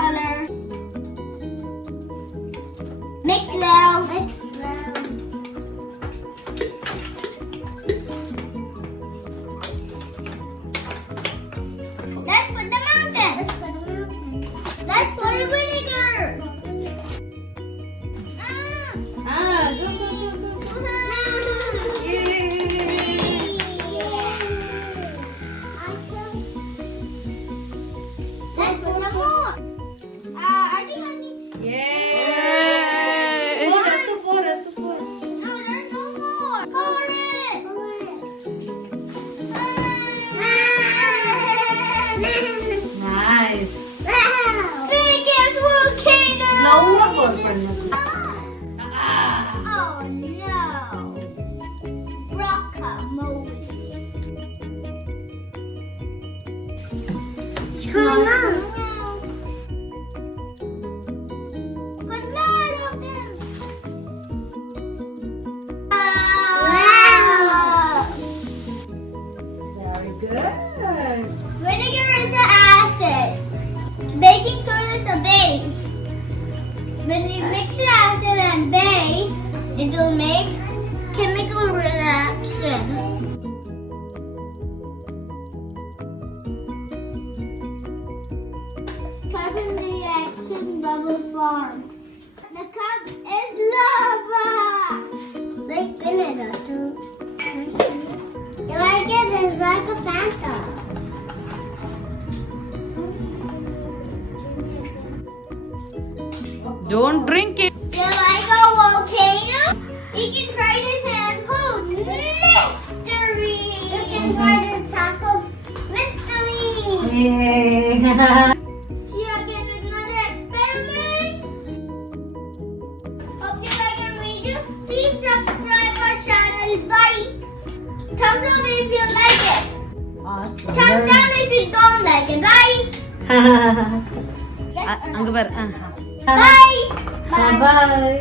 Color. Mix well. Mix well. Let's put the mountain. Let's put the mountain. Let's put the vinegar. Let's put some more. Are they honey? Yay! No, there's no more. Pour it. Nice. Biggest volcano. Slower pour करना. Oh no. Guacamole. Come on. A lot of them. Wow. Very good. Vinegar is an acid. Baking soda is a base. When we mix the acid and base, it will make chemical reaction. Carbon reaction bubble form. The cup is lava. Let's spin it up too. You like it? It's like a Fanta. Don't drink it. You like a volcano? You can try this at home. Mystery! You can try this at home. Mystery! Yay! See you again with another experiment. Hope you like our video. Please subscribe our channel. Bye. Thumbs up if you like it. Awesome. Thumbs down if you don't like it. Bye. அங்க பாரு. Bye. Bye.